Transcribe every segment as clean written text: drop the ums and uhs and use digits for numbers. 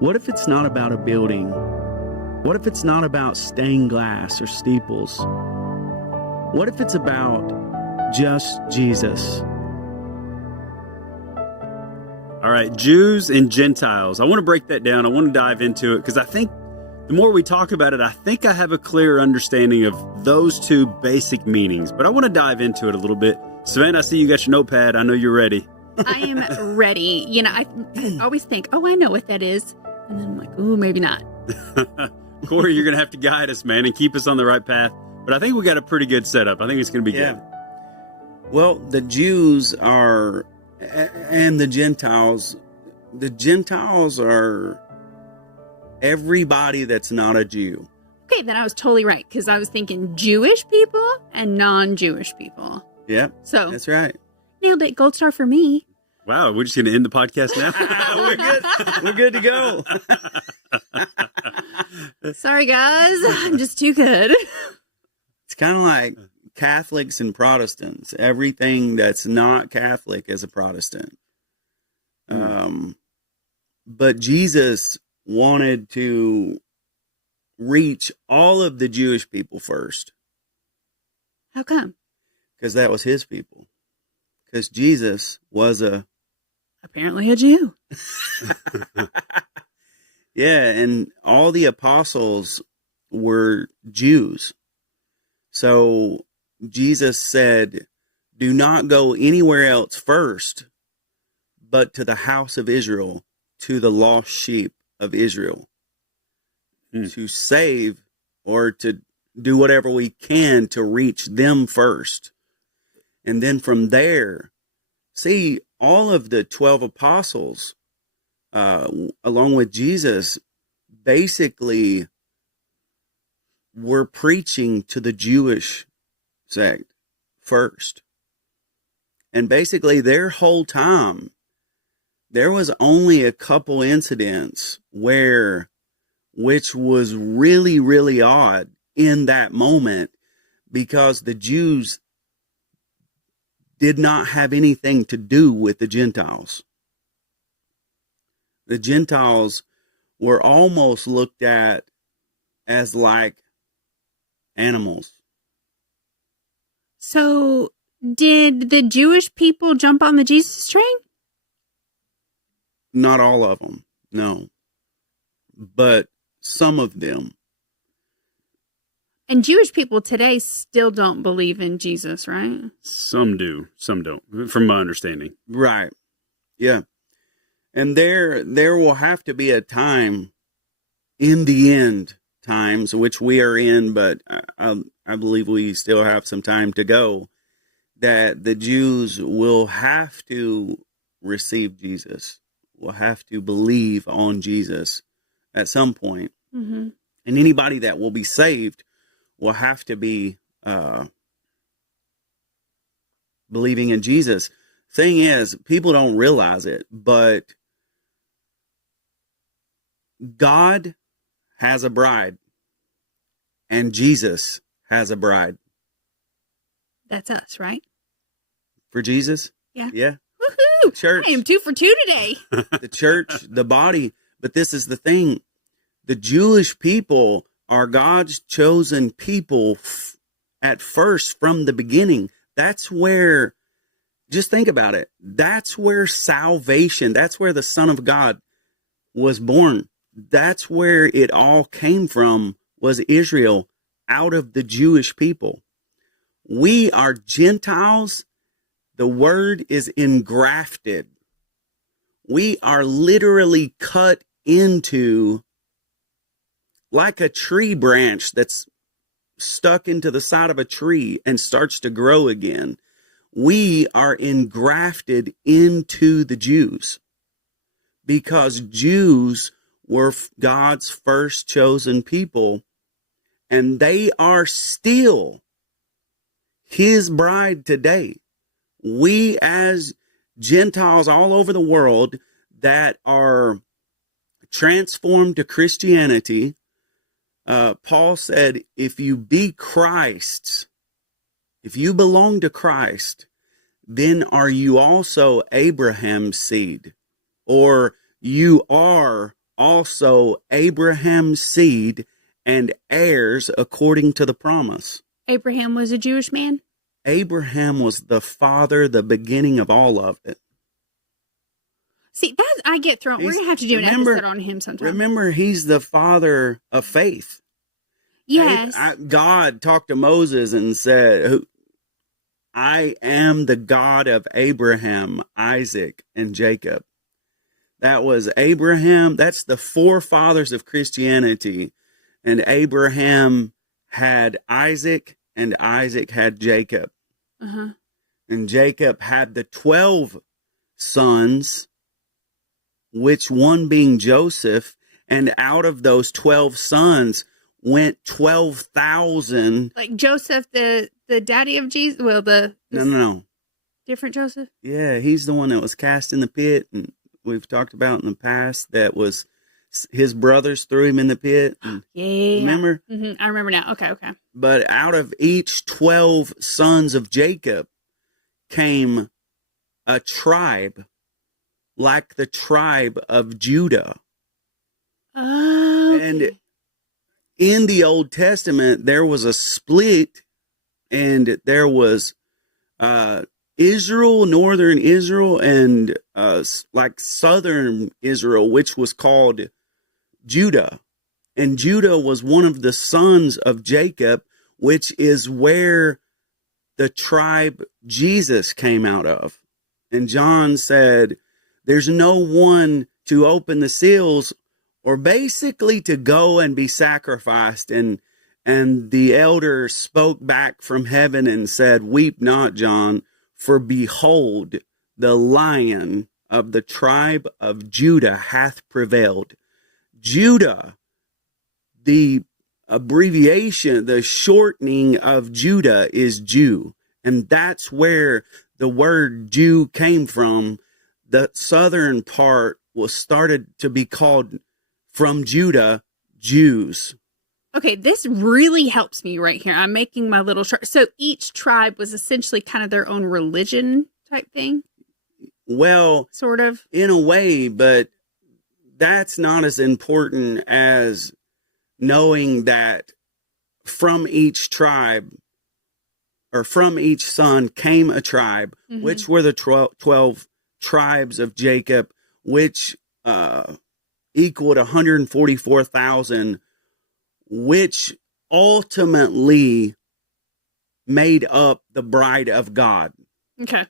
What if it's not about a building? What if it's not about stained glass or steeples? What if it's about just Jesus? All right, Jews and Gentiles. I want to break that down. I want to dive into it because I think the more we talk about it, I think I have a clearer understanding of those two basic meanings. But I want to dive into it a little bit. Savannah, I see you got your notepad. I know you're ready. I am ready. You know, I always think, oh, I know what that is. And then I'm like, ooh, maybe not. Corey, you're going to have to guide us, man, and keep us on the right path. But I think we got a pretty good setup. I think it's going to be good. Well, the Jews are, and the Gentiles are everybody that's not a Jew. Okay, then I was totally right because I was thinking Jewish people and non-Jewish people. Yep, So that's right. nailed it. Gold star for me. Wow, we're just going to end the podcast now? We're good. We're good to go. Sorry, guys. I'm just too good. It's kind of like Catholics and Protestants. Everything that's not Catholic is a Protestant. But Jesus wanted to reach all of the Jewish people first How come? because that was his people. Because Jesus was Apparently a Jew. yeah, and all the apostles were Jews. So Jesus said, do not go anywhere else first, but to the house of Israel, to the lost sheep of Israel, to save or to do whatever we can to reach them first. And then from there, see, all of the 12 apostles, along with Jesus, basically were preaching to the Jewish sect first. And basically their whole time, there was only a couple incidents which was really, really odd in that moment because the Jews did not have anything to do with the Gentiles. The Gentiles were almost looked at as like animals. So did the Jewish people jump on the Jesus train? Not all of them, no. But some of them. And Jewish people today still don't believe in Jesus, right? Some do, some don't, from my understanding. Right. Yeah. And there will have to be a time in the end times, which we are in, but I believe we still have some time to go, that the Jews will have to receive Jesus, will have to believe on Jesus at some point. Mm-hmm. And anybody that will be saved will have to be believing in Jesus. Thing is, people don't realize it, but God has a bride and Jesus has a bride. That's us, right? For Jesus? Yeah. Yeah. Woohoo! Church. I am 2 for 2 today. The church, the body. But this is the thing. The Jewish people are God's chosen people at first from the beginning. That's where, just think about it. That's where salvation, that's where the Son of God was born. That's where it all came from, was Israel, out of the Jewish people. We are Gentiles. The word is engrafted. We are literally cut into like a tree branch that's stuck into the side of a tree and starts to grow again. We are engrafted into the Jews because Jews were God's first chosen people, and they are still his bride today. We as Gentiles all over the world that are transformed to Christianity, Paul said, if you be Christ's, if you belong to Christ, then are you also Abraham's seed? Or you are also Abraham's seed and heirs according to the promise. Abraham was a Jewish man? Abraham was the father, the beginning of all of it. See, that I get thrown. We're going to have to do an episode on him sometime. Remember, he's the father of faith. Yes. God talked to Moses and said, I am the God of Abraham, Isaac, and Jacob. That was Abraham. That's the forefathers of Christianity. And Abraham had Isaac, and Isaac had Jacob. Uh-huh. And Jacob had the 12 sons, which one being Joseph. And out of those 12 sons went 12,000. Like Joseph, the daddy of Jesus? Well, No. different Joseph? Yeah, he's the one that was cast in the pit, and we've talked about in the past that was his brothers threw him in the pit. Yeah. Remember? Mm-hmm. I remember now. Okay. But out of each 12 sons of Jacob came a tribe, like the tribe of Judah. Oh. Okay. And in the Old Testament, there was a split, and there was Israel, northern Israel, and like southern Israel, which was called Judah. And Judah was one of the sons of Jacob, which is where the tribe Jesus came out of. And John said, there's no one to open the seals, or basically to go and be sacrificed. And the elder spoke back from heaven and said, weep not, John, for behold, the Lion of the tribe of Judah hath prevailed. Judah, the abbreviation, the shortening of Judah is Jew. And that's where the word Jew came from. The southern part was started to be called from Judah, Jews. Okay, this really helps me right here. I'm making my little chart. So each tribe was essentially kind of their own religion type thing? Well, sort of. In a way, but that's not as important as knowing that from each tribe or from each son came a tribe, mm-hmm. which were the 12 tribes of Jacob, which equaled 144,000, which ultimately made up the bride of God. Okay.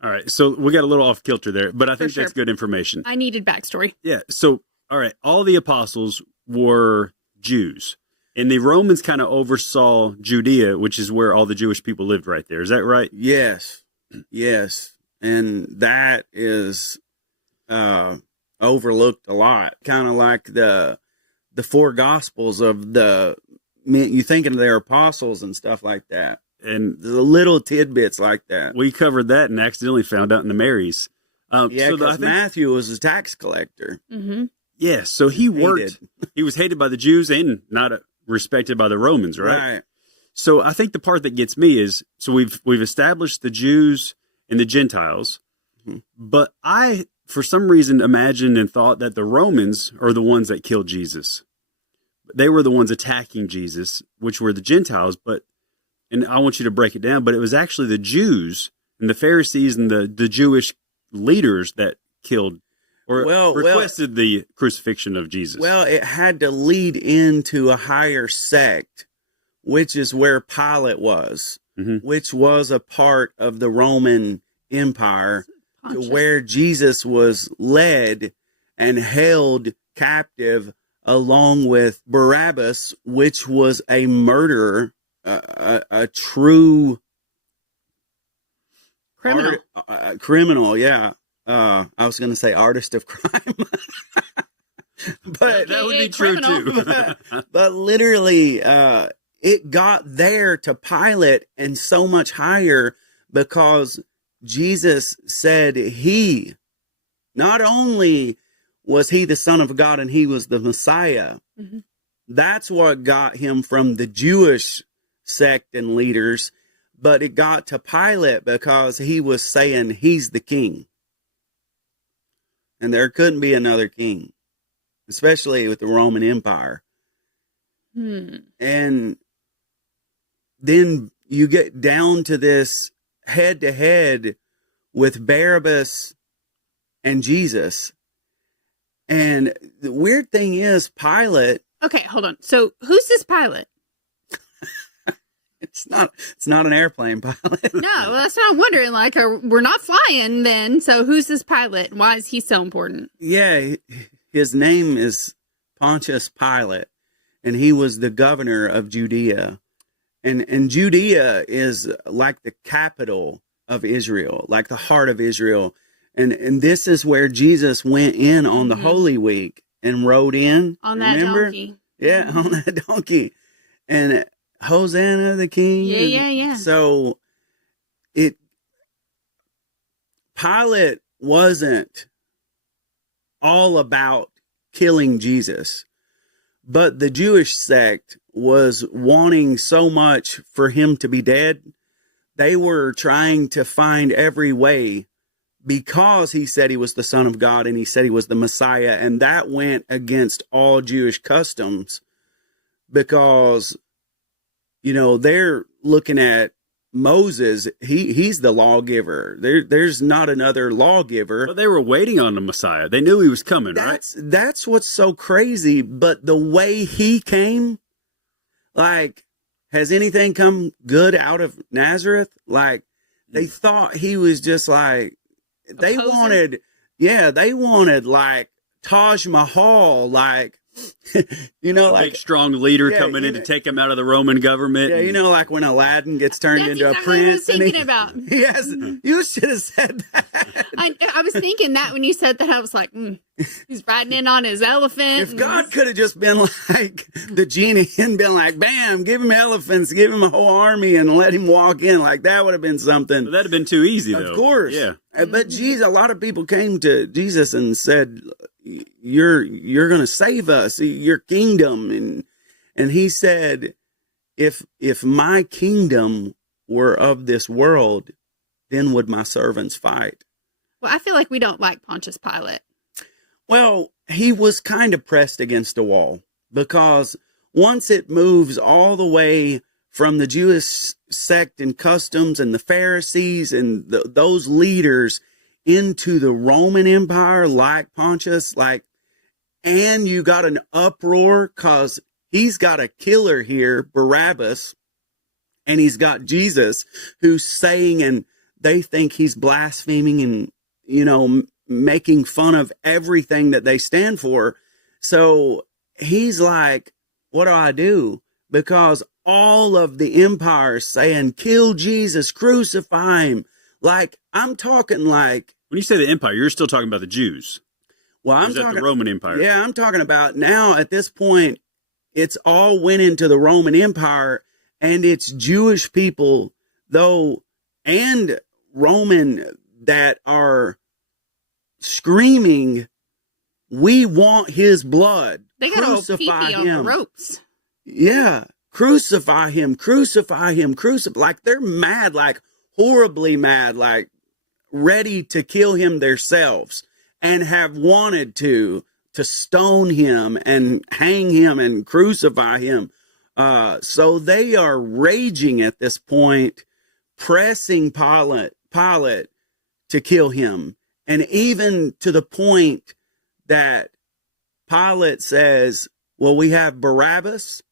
All right. So we got a little off kilter there, but I think that's good information. I needed backstory. Yeah. So, all right. All the apostles were Jews, and the Romans kind of oversaw Judea, which is where all the Jewish people lived right there. Is that right? Yes. And that is overlooked a lot. Kind of like the four gospels of you thinking of their apostles and stuff like that. And the little tidbits like that. We covered that and accidentally found out in the Marys. Because Matthew was a tax collector. Mm-hmm. Yeah, so he worked. He was hated by the Jews and not respected by the Romans, right? So I think the part that gets me is, so we've established the Jews and the Gentiles, mm-hmm. but I, for some reason, imagined and thought that the Romans are the ones that killed Jesus. They were the ones attacking Jesus, which were the Gentiles, and I want you to break it down, but it was actually the Jews and the Pharisees and the Jewish leaders that killed or requested the crucifixion of Jesus. Well, it had to lead into a higher sect, which is where Pilate was, mm-hmm. which was a part of the Roman Empire, to where Jesus was led and held captive along with Barabbas, which was a murderer. A true criminal. Yeah. I was going to say artist of crime, but that would be true too. but literally, it got there to Pilate and so much higher because Jesus said he not only was he the Son of God and he was the Messiah. Mm-hmm. That's what got him from the Jewish sect and leaders, but it got to Pilate because he was saying he's the king and there couldn't be another king. especially with the Roman Empire. And then you get down to this head to head with Barabbas and Jesus. And the weird thing is, Pilate. Okay, hold on. So who's this Pilate? It's not an airplane pilot. No, well, that's what I'm wondering. Like, we're not flying then. So who's this Pilate? Why is he so important? Yeah, his name is Pontius Pilate, and he was the governor of Judea. And Judea is like the capital of Israel, like the heart of Israel. And this is where Jesus went in on the Holy Week and rode in. On that donkey. Yeah, on that donkey. And Hosanna the King. Yeah. So Pilate wasn't all about killing Jesus, but the Jewish sect was wanting so much for him to be dead. They were trying to find every way, because he said he was the Son of God and he said he was the Messiah. And that went against all Jewish customs, because they're looking at Moses. He's the lawgiver. There's not another lawgiver. But they were waiting on the Messiah. They knew he was coming, right? That's what's so crazy. But the way he came, like, has anything come good out of Nazareth? Like, they thought he was just like, they wanted like Taj Mahal, like, like big strong leader coming in to take him out of the Roman government. Yeah, like when Aladdin gets turned into a prince. What I was thinking about. Yes, you should have said that. I was thinking that when you said that, I was like, he's riding in on his elephant. If God could have just been like the genie and been like, bam, give him elephants, give him a whole army and let him walk in, like that would have been something. But that'd have been too easy, though. Of course. Yeah. But a lot of people came to Jesus and said, you're going to save us, your kingdom. And he said, if my kingdom were of this world, then would my servants fight? Well, I feel like we don't like Pontius Pilate. Well, he was kind of pressed against a wall, because once it moves all the way from the Jewish sect and customs and the Pharisees and those leaders into the Roman Empire, like Pontius, and you got an uproar because he's got a killer here, Barabbas, and he's got Jesus who's saying, and they think he's blaspheming and, making fun of everything that they stand for. So he's like, what do I do? Because all of the empires saying, kill Jesus, crucify him. Like, I'm talking like. When you say the empire, you're still talking about the Jews. Well, I'm talking the Roman Empire. Yeah, I'm talking about now at this point, it's all went into the Roman Empire, and it's Jewish people, though, and Roman that are screaming, we want his blood. They got a pee on the ropes. Yeah. Crucify him, crucify him, crucify. Like, they're mad, like horribly mad, like ready to kill him themselves, and have wanted to stone him and hang him and crucify him. So they are raging at this point, pressing Pilate to kill him. And even to the point that Pilate says, well, we have Barabbas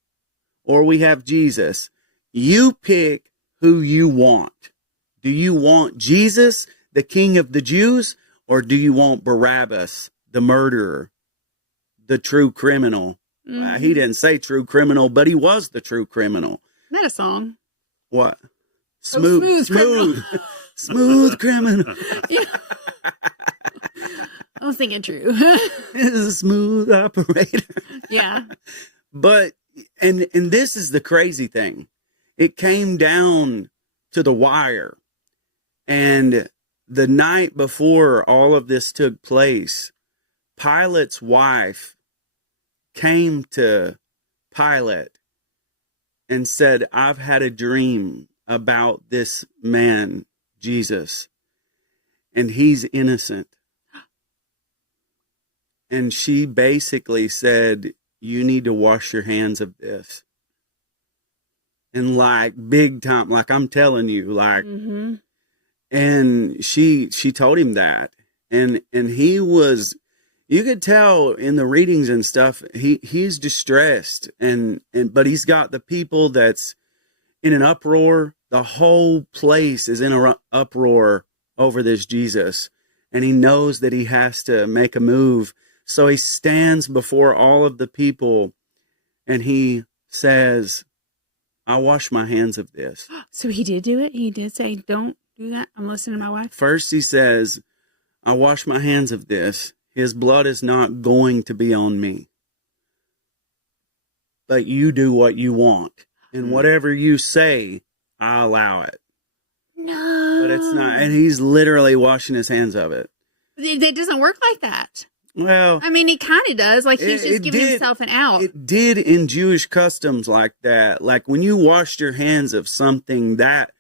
or we have Jesus. You pick who you want. Do you want Jesus, the King of the Jews, or do you want Barabbas, the murderer, the true criminal? Mm-hmm. He didn't say true criminal, but he was the true criminal. Isn't that a song? What? Smooth criminal. Smooth criminal. Yeah. I was thinking true. This is a smooth operator. Yeah. But, and this is the crazy thing. It came down to the wire. And the night before all of this took place, Pilate's wife came to Pilate and said, I've had a dream about this man, Jesus, and he's innocent. and she basically said, you need to wash your hands of this. And like big time, like I'm telling you, like, and she told him that. And he was, you could tell in the readings and stuff, he's distressed but he's got the people that's in an uproar. The whole place is in an uproar over this Jesus. And he knows that he has to make a move. So he stands before all of the people and he says, I wash my hands of this. So he did do it? He did say, don't do that. I'm listening to my wife. First he says, I wash my hands of this. His blood is not going to be on me. But you do what you want. And whatever you say, I allow it. No. But it's not. And he's literally washing his hands of it. It doesn't work like that. Well, I mean, he kind of does. Like, he's just it giving did. himself an out. It did in Jewish customs like that. Like when you washed your hands of something, that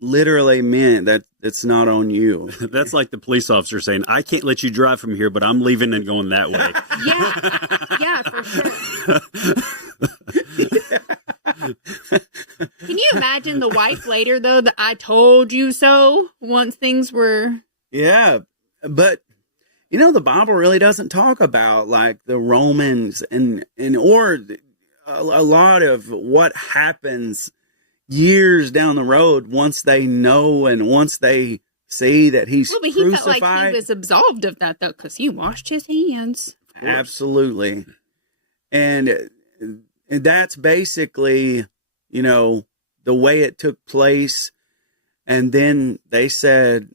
literally meant that it's not on you. That's like the police officer saying, I can't let you drive from here, but I'm leaving and going that way. Yeah, for sure. Can you imagine the wife later, though, that I told you so once things were... Yeah, but you know, the Bible really doesn't talk about like the Romans or a lot of what happens years down the road once they know and once they see that he's Well, but he crucified. felt like he was absolved of that, though, because he washed his hands. Absolutely. And that's basically, you know, the way it took place. And then they said,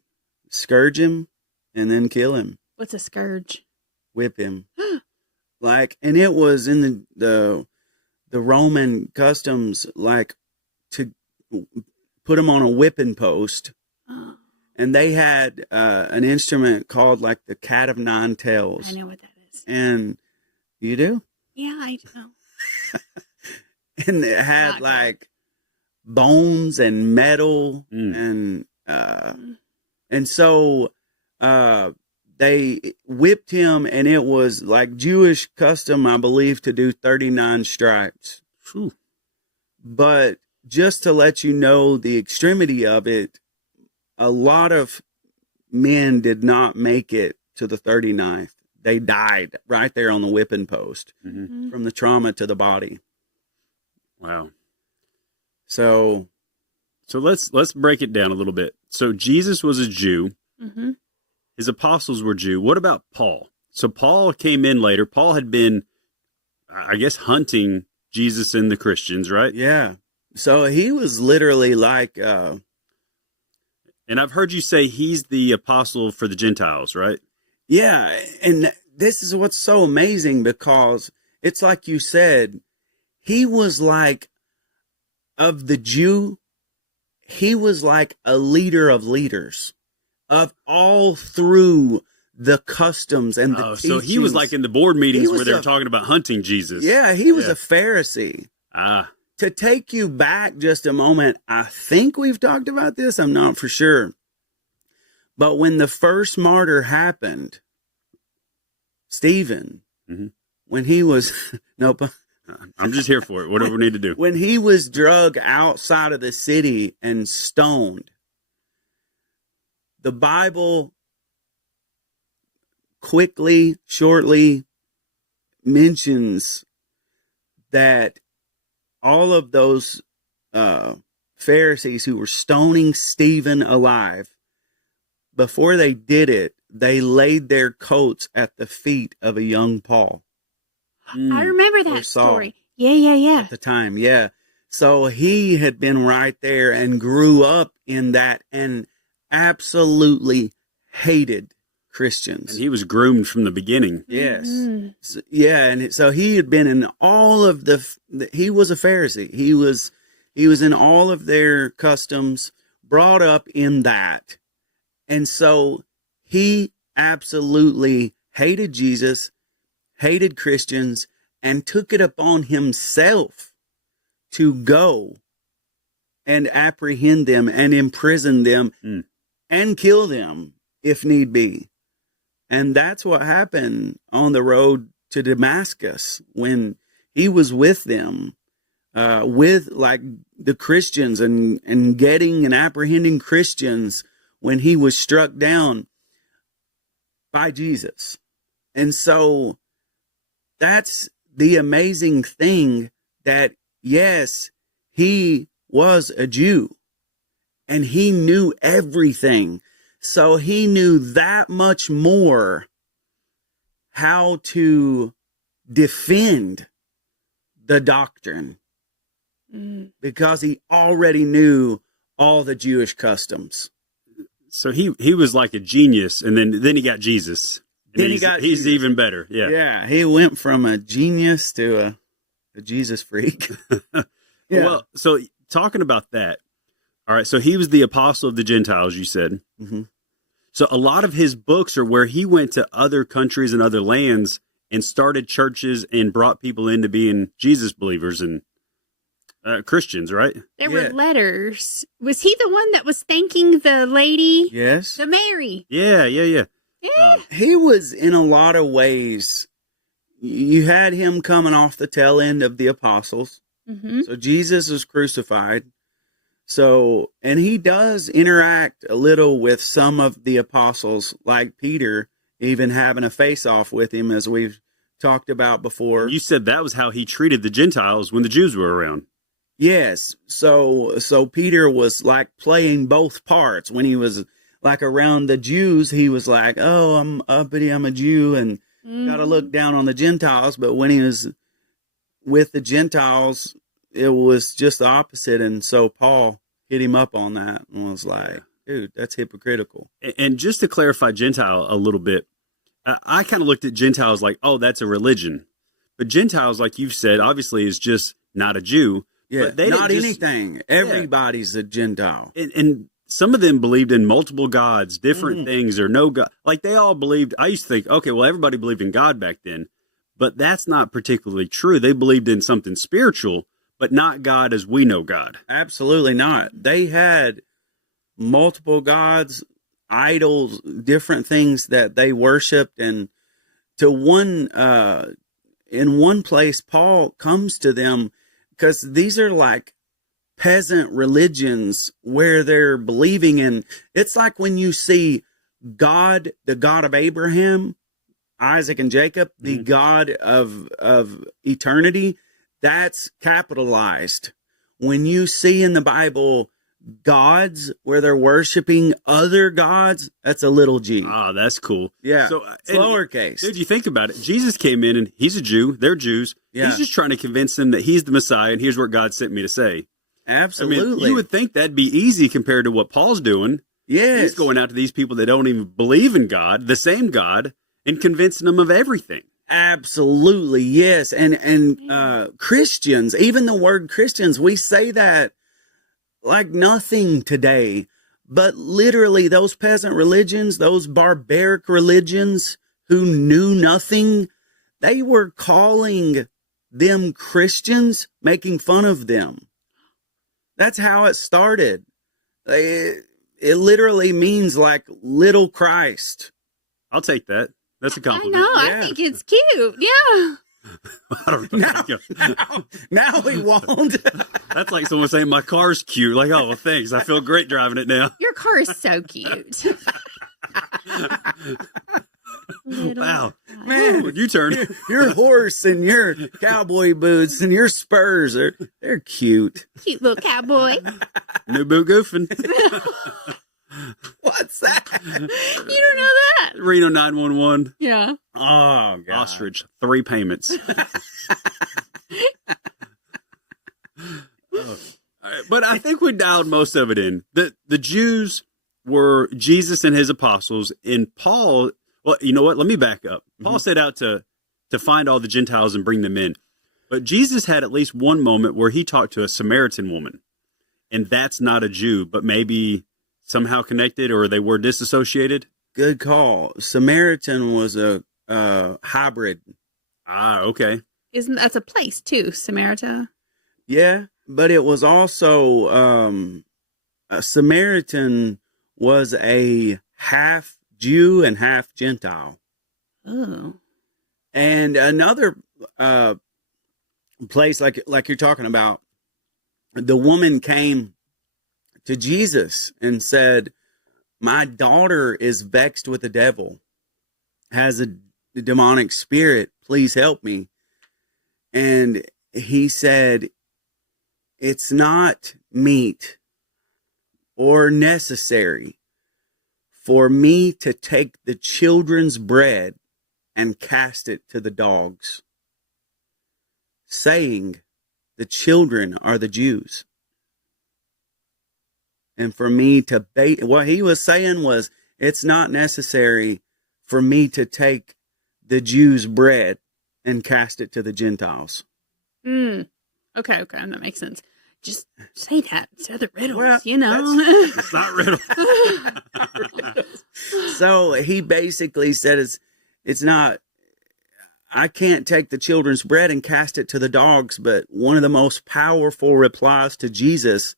scourge him and then kill him. What's a scourge? Whip him. Like, and it was in the Roman customs, like to put him on a whipping post. Oh, And they had an instrument called like the cat of nine tails. I know what that is. And you do? Yeah, I know. And it had like bones and metal and so they whipped him, and it was like Jewish custom, I believe, to do 39 stripes. Whew. But just to let you know the extremity of it, a lot of men did not make it to the 39th. They died right there on the whipping post from the trauma to the body. Wow. So let's break it down a little bit. So Jesus was a Jew. Mm-hmm. His apostles were Jew. What about Paul? So Paul came in later. Paul had been, I guess, hunting Jesus and the Christians, right? yeah. So he was literally like, And I've heard you say he's the apostle for the Gentiles, right? yeah. And this is what's so amazing, because it's like you said, he was like, of the Jew, he was like a leader of leaders of all through the customs and the so he was teachings. like in the board meetings was where they were talking about hunting Jesus. Yeah, he was Yeah. a Pharisee. Ah, To take you back just a moment, I think we've talked about this. I'm not for sure. But when the first martyr happened, Stephen, when he was, nope, I'm just here for it. Whatever we need to do. when he was drug outside of the city and stoned, the Bible shortly mentions that all of those Pharisees who were stoning Stephen alive, before they did it, they laid their coats at the feet of a young Paul I remember Or that Saul. story. Yeah. at the time. Yeah. So he had been right there and grew up in that and absolutely hated Christians. And he was groomed from the beginning. Yes. Mhm. Yeah, and so he had been in all of he was a Pharisee. He was in all of their customs, brought up in that. And so he absolutely hated Jesus, hated Christians, and took it upon himself to go and apprehend them and imprison them and kill them if need be. And that's what happened on the road to Damascus when he was with them, with like the Christians and getting and apprehending Christians when he was struck down by Jesus. And so that's the amazing thing, that yes, he was a Jew and he knew everything. So he knew that much more how to defend the doctrine because he already knew all the Jewish customs. So he was like a genius, and then he got Jesus. And he's even better. Yeah. Yeah. He went from a genius to a Jesus freak. Yeah. Well, so talking about that. All right. So he was the apostle of the Gentiles, you said. Mm-hmm. So a lot of his books are where he went to other countries and other lands and started churches and brought people into being Jesus believers and Christians, right? There were letters. Was he the one that was thanking the lady? Yes. The Mary. Yeah. Yeah. He was, in a lot of ways, you had him coming off the tail end of the apostles. Mm-hmm. So Jesus was crucified. So, and he does interact a little with some of the apostles, like Peter, even having a face-off with him, as we've talked about before. You said that was how he treated the Gentiles when the Jews were around. Yes. So Peter was like playing both parts. When he was like around the Jews, he was like, oh, I'm uppity, I'm a Jew, and got to look down on the Gentiles. But when he was with the Gentiles, it was just the opposite. And so Paul hit him up on that and was like, dude, that's hypocritical. And just to clarify Gentile a little bit, I kind of looked at Gentiles like, oh, that's a religion. But Gentiles, like you've said, obviously is just not a Jew. Yeah, not anything. Everybody's a Gentile. And some of them believed in multiple gods, different things, or no God. Like they all believed. I used to think, okay, well, everybody believed in God back then. But that's not particularly true. They believed in something spiritual, but not God as we know God. Absolutely not. They had multiple gods, idols, different things that they worshiped. And to in one place, Paul comes to them, because these are like peasant religions where they're believing in. It's like when you see God, the God of Abraham, Isaac, and Jacob, the God of eternity, that's capitalized. When you see in the Bible gods where they're worshiping other gods, that's a little g. Ah, that's cool. Yeah. So it's lowercase. Dude, you think about it. Jesus came in and he's a Jew. They're Jews. Yeah. He's just trying to convince them that he's the Messiah and here's what God sent me to say. Absolutely. I mean, you would think that'd be easy compared to what Paul's doing. Yes. He's going out to these people that don't even believe in God, the same God, and convincing them of everything. Absolutely. Yes. And Christians, even the word Christians, we say that like nothing today, but literally those peasant religions, those barbaric religions who knew nothing, they were calling them Christians, making fun of them. That's how it started. It literally means like little Christ. I'll take that. That's a compliment. I know. Yeah. I think it's cute. Yeah. I don't know. Now he won't. That's like someone saying my car's cute. Like, oh, well, thanks. I feel great driving it now. Your car is so cute. Wow. Man, Ooh, you turn. your horse and your cowboy boots and your spurs they're cute. Cute little cowboy. New boot goofing. What's that? You don't know that? Reno 911. Yeah. Oh, God. Ostrich. 3 payments. But I think we dialed most of it in. The Jews were Jesus and his apostles, and Paul. Well, you know what? Let me back up. Paul set out to find all the Gentiles and bring them in. But Jesus had at least one moment where he talked to a Samaritan woman. And that's not a Jew, but maybe somehow connected, or they were disassociated. Good call. Samaritan was a hybrid. Ah, okay. That's a place too, Samarita? Yeah, but it was also a Samaritan was a half Jew and half Gentile. Oh. And another place, like you're talking about, the woman came to Jesus and said, my daughter is vexed with the devil, has a demonic spirit. Please help me. And he said, it's not meet or necessary for me to take the children's bread and cast it to the dogs, saying the children are the Jews. And for me to bait, what he was saying was, it's not necessary for me to take the Jews' bread and cast it to the Gentiles. Okay, that makes sense. Just say that instead of riddles, Well, It's not riddle. So he basically said, it's not, I can't take the children's bread and cast it to the dogs. But one of the most powerful replies to Jesus,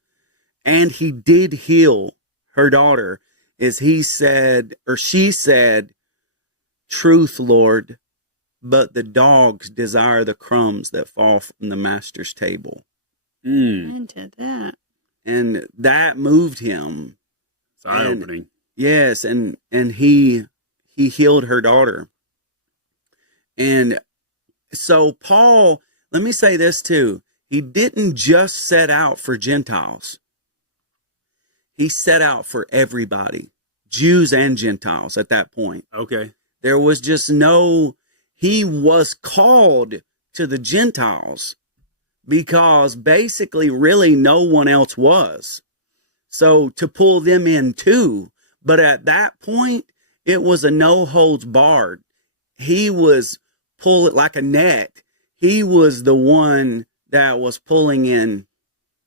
and he did heal her daughter, is he said, or she said, truth, Lord, but the dogs desire the crumbs that fall from the master's table. Into that. And that moved him. It's eye-opening. Yes, and he healed her daughter. And so Paul, let me say this too. He didn't just set out for Gentiles. He set out for everybody, Jews and Gentiles at that point. Okay. There was just he was called to the Gentiles because basically really no one else was. So to pull them in too. But at that point, it was a no holds barred. He was pulling like a net. He was the one that was pulling in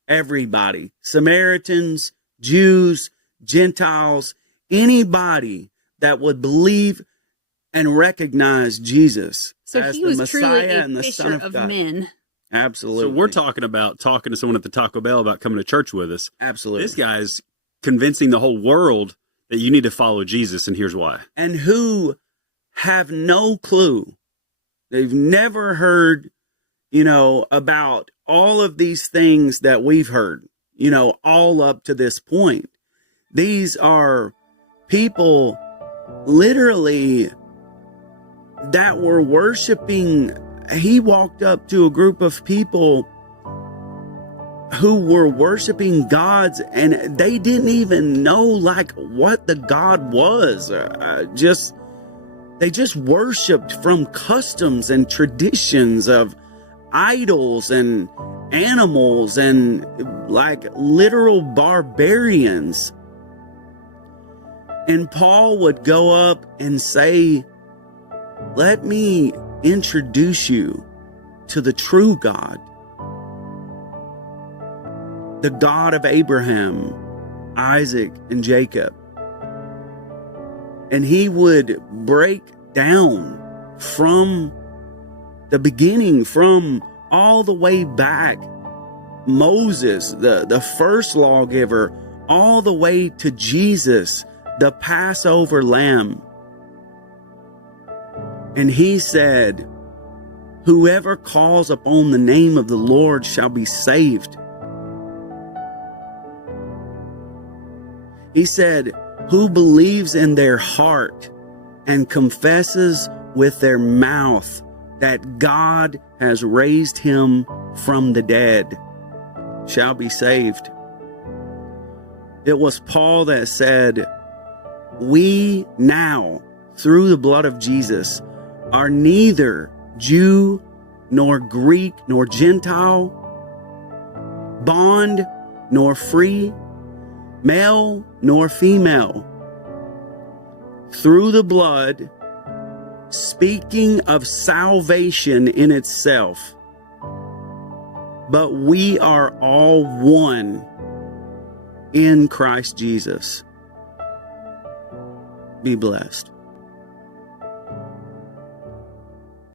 everybody. Samaritans, Jews, Gentiles, anybody that would believe and recognize Jesus as he the was Messiah truly a and the fisher Son of of God. men. Absolutely. So we're talking to someone at the Taco Bell about coming to church with us. Absolutely. This guy's convincing the whole world that you need to follow Jesus, and here's why. And who have no clue. They've never heard, about all of these things that we've heard, all up to this point. These are people literally that were worshiping. He walked up to a group of people who were worshiping gods, and they didn't even know what the god was. They just worshiped from customs and traditions of idols and animals and literal barbarians. And Paul would go up and say, let me introduce you to the true God, the God of Abraham, Isaac, and Jacob. And he would break down from the beginning, from all the way back, Moses, the first lawgiver, all the way to Jesus, the Passover lamb. And he said, whoever calls upon the name of the Lord shall be saved. He said, who believes in their heart and confesses with their mouth that God has raised him from the dead shall be saved. It was Paul that said, we now, through the blood of Jesus, are neither Jew nor Greek nor Gentile, bond nor free, male nor female. Through the blood, speaking of salvation in itself, but we are all one in Christ Jesus. Be blessed.